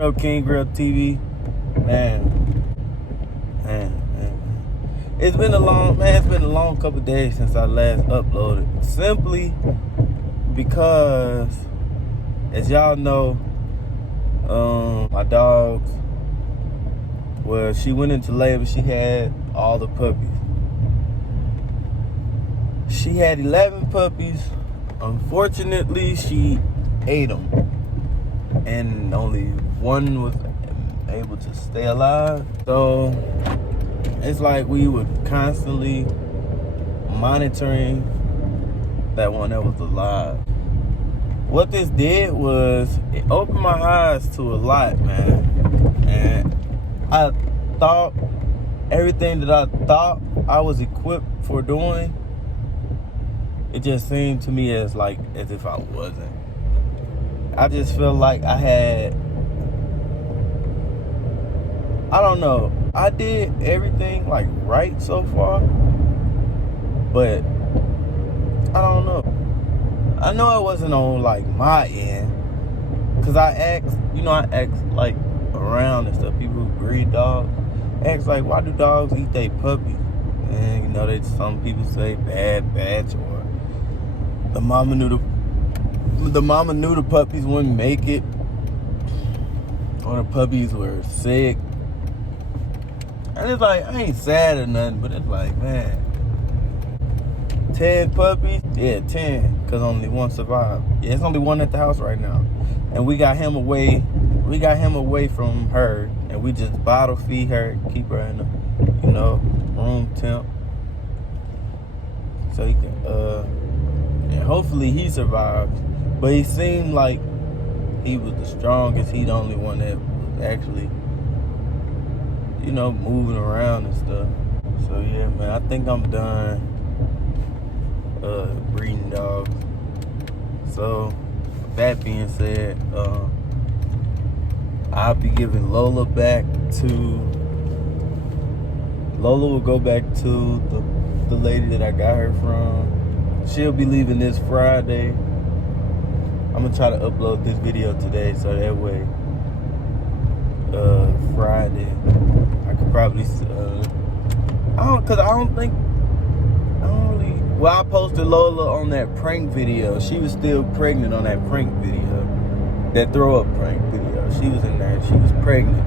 Up King Grill TV, man. It's been a long couple of days since I last uploaded. Simply because, as y'all know, my dogs, well, she went into labor. She had all the puppies. She had 11 puppies. Unfortunately, she ate them, and only one was able to stay alive. So it's like we were constantly monitoring that one that was alive. What this did was it opened my eyes to a lot, man. And I thought everything that I thought I was equipped for doing, it just seemed to me as if I wasn't. I just feel like I don't know. I did everything right so far, but I don't know. I know it wasn't on my end, cause I asked around and stuff. People who breed dogs ask why do dogs eat their puppies? And some people say bad batch, or the mama knew the puppies wouldn't make it, or the puppies were sick. And it's I ain't sad or nothing, but it's man, 10 puppies? Yeah, 10, because only one survived. Yeah, it's only one at the house right now. And we got him away from her, and we just bottle feed her, keep her in the, room temp. So he can, and hopefully he survives. But he seemed like he was the strongest. He the only one that was actually, moving around and stuff. So yeah, man, I think I'm done breeding dogs. So with that being said, I'll be giving Lola back to Lola will go back to the lady that I got her from. She'll be leaving this Friday. I'm gonna try to upload this video today, so that way Friday I could probably I posted Lola on that prank video. She was still pregnant on that prank video, that throw up prank video. She was in there, she was pregnant.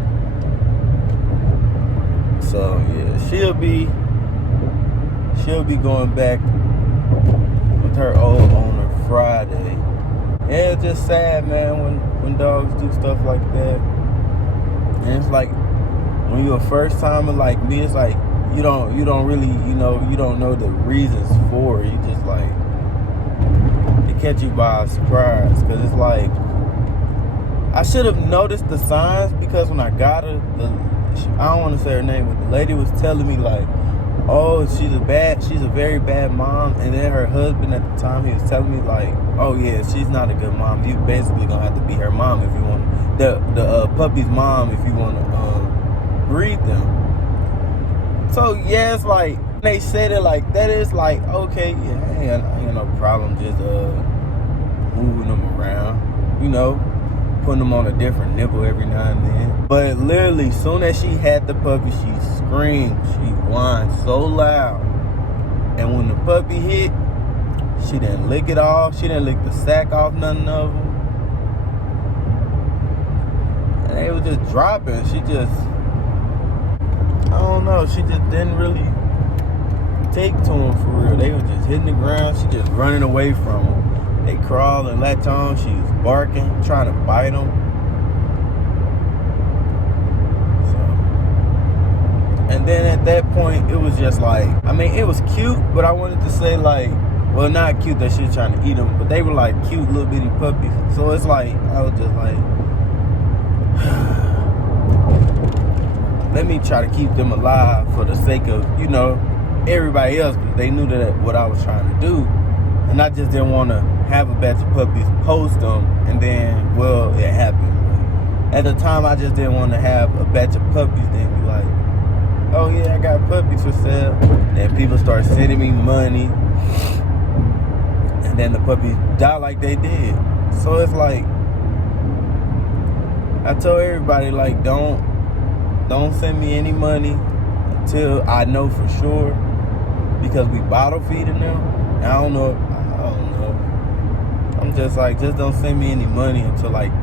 So yeah, she'll be going back with her old owner Friday. Yeah, it's just sad, man, when dogs do stuff like that. And it's when you're a first timer like me, it's you don't really, you don't know the reasons for it. You just it catch you by surprise, because it's I should have noticed the signs, because when I got her, I don't want to say her name, but the lady was telling me oh, she's a very bad mom. And then her husband at the time, he was telling me oh yeah, she's not a good mom. You basically gonna have to be her mom if you want the puppy's mom if you want to breed them. So yeah, it's they said it that, it's okay, yeah, I ain't no problem just moving them around, putting them on a different nipple every now and then. But literally, soon as she had the puppy, she screamed, she whined so loud. And when the puppy hit, she didn't lick it off. She didn't lick the sack off nothing of them. And they were just dropping. She just, I don't know, she just didn't really take to them for real. They were just hitting the ground. She just running away from them. They crawl and latch on. She was barking, trying to bite them. So, and then at that point, it was just it was cute, but I wanted to say well, not cute that she was trying to eat them, but they were cute little bitty puppies. So it's I was just let me try to keep them alive for the sake of, everybody else, because they knew that what I was trying to do. And I just didn't want to have a batch of puppies, post them, and then, well, it happened. At the time, I just didn't want to have a batch of puppies, then be oh yeah, I got puppies for sale. Then people start sending me money, and then the puppies die like they did. So it's I told everybody, like, don't send me any money until I know for sure, because we bottle feeding them. And I don't know. I'm just like, just don't send me any money until like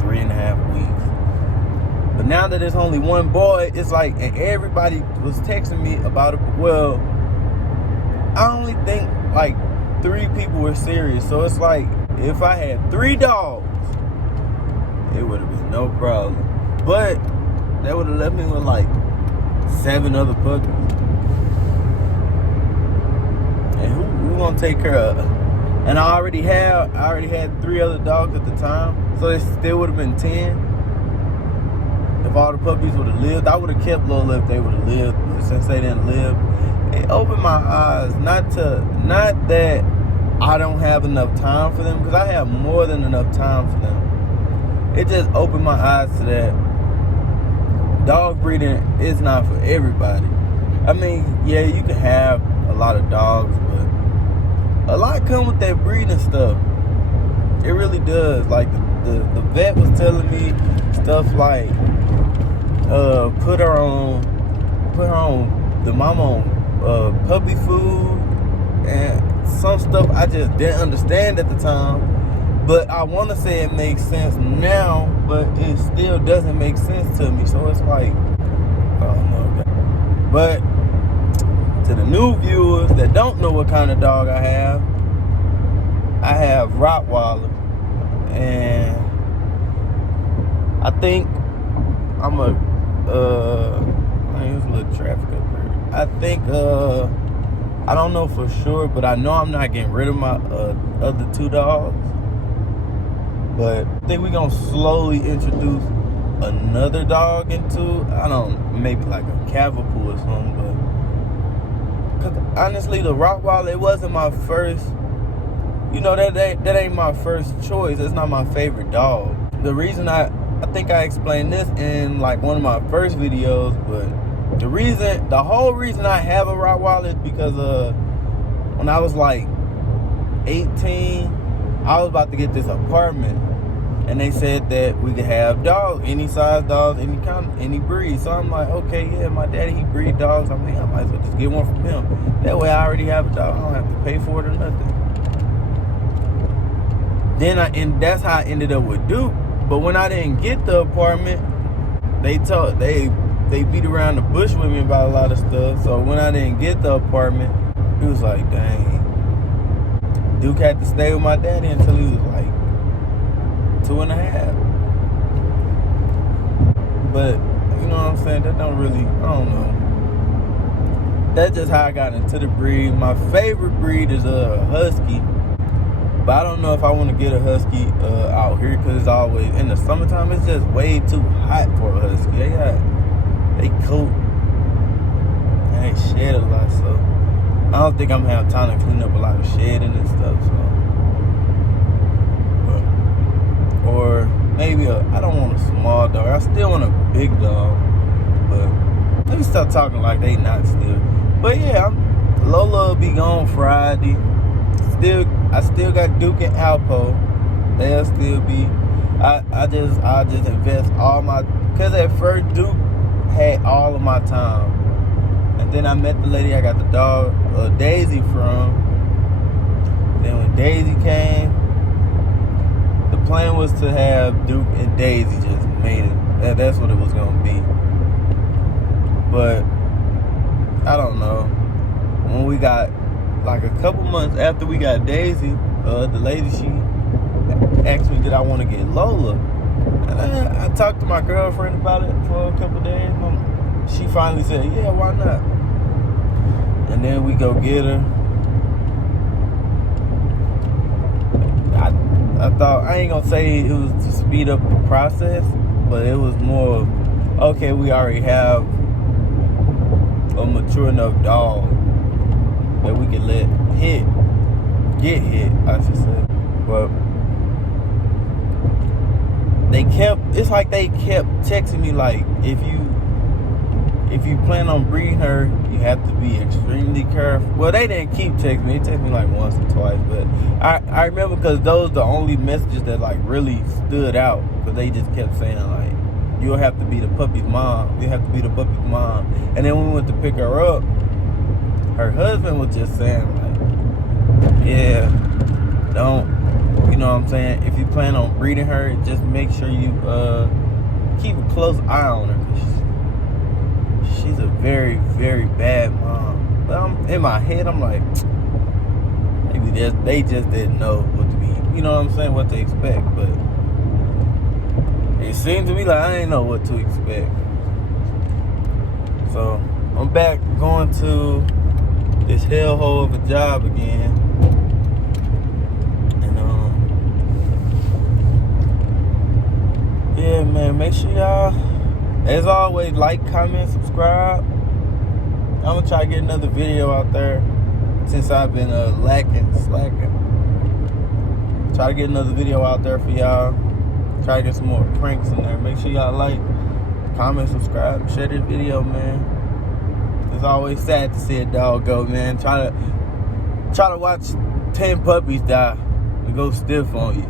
3.5 weeks. But now that there's only one boy, it's like, and everybody was texting me about it. Well, I only think like 3 people were serious. So it's like, if I had 3 dogs, it would have been no problem. But that would have left me with like 7 other puppies. And who gonna take care of her? And I already had 3 other dogs at the time, so it still would have been 10. If all the puppies would have lived, I would have kept Lola if they would have lived. But since they didn't live, it opened my eyes. Not that I don't have enough time for them, because I have more than enough time for them. It just opened my eyes to that dog breeding is not for everybody. I mean, yeah, you can have a lot of dogs, but a lot come with that breeding stuff. It really does. Like the vet was telling me stuff like put her on the mama on puppy food and some stuff I just didn't understand at the time. But I want to say it makes sense now, but it still doesn't make sense to me. So it's like, I don't know. But to the new viewers that don't know what kind of dog I have Rottweiler, and I think I'm a there's a little traffic up here. I think I don't know for sure, but I know I'm not getting rid of my other 2 dogs. But I think we're gonna slowly introduce another dog into, maybe like a Cavapoo or something. But cause honestly, the Rottweiler, it wasn't my first. That ain't my first choice. It's not my favorite dog. The reason I think I explained this in like one of my first videos, but the whole reason I have a Rottweiler is because when I was like 18. I was about to get this apartment, and they said that we could have dogs, any size dogs, any kind, any breed. So I'm like, okay, yeah, my daddy, he breed dogs. I mean, I might as well just get one from him. That way I already have a dog. I don't have to pay for it or nothing. And that's how I ended up with Duke. But when I didn't get the apartment, they beat around the bush with me about a lot of stuff. So when I didn't get the apartment, he was like, dang. Duke had to stay with my daddy until he was like 2.5. But, you know what I'm saying? That don't really, I don't know. That's just how I got into the breed. My favorite breed is a Husky. But I don't know if I want to get a Husky out here, because it's always, in the summertime, it's just way too hot for a Husky. They coat and they shed a lot, so I don't think I'm gonna have time to clean up a lot of shedding and stuff. So, or maybe I don't want a small dog. I still want a big dog. But let me stop talking like they not still. But yeah, Lola will be gone Friday. I still got Duke and Alpo. They'll still be. I just invest all my, because at first Duke had all of my time. And then I met the lady I got the dog Daisy from. Then when Daisy came, the plan was to have Duke and Daisy just made it. That's what it was going to be. But I don't know. When we got, like a couple months after we got Daisy, the lady, she asked me did I want to get Lola. And I talked to my girlfriend about it for a couple days. She finally said, yeah, why not? And then we go get her. I thought, I ain't gonna say it was to speed up the process, but it was more of, okay, we already have a mature enough dog that we can get hit, I should say. But it's like they kept texting me like, if you plan on breeding her, you have to be extremely careful. Well, they didn't keep texting me. They texted me like once or twice. But I remember, because those are the only messages that like really stood out. Because they just kept saying like, you'll have to be the puppy's mom. You have to be the puppy's mom. And then when we went to pick her up, her husband was just saying, like, yeah, don't, you know what I'm saying? If you plan on breeding her, just make sure you keep a close eye on her. She's a very, very bad mom. But in my head, I'm like, maybe they just didn't know what to be, you know what I'm saying, what to expect. But it seemed to me like I didn't know what to expect. So I'm back going to this hellhole of a job again. And yeah, man, make sure y'all, as always, like, comment, subscribe. I'm gonna try to get another video out there since I've been slacking. Try to get another video out there for y'all. Try to get some more pranks in there. Make sure y'all like, comment, subscribe, share this video, man. It's always sad to see a dog go, man. Try to watch 10 puppies die and go stiff on you.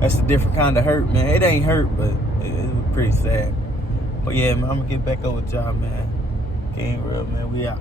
That's a different kind of hurt, man. It ain't hurt, but it was pretty sad. But yeah, man, I'm gonna get back up with y'all, man. King Real, man. We out.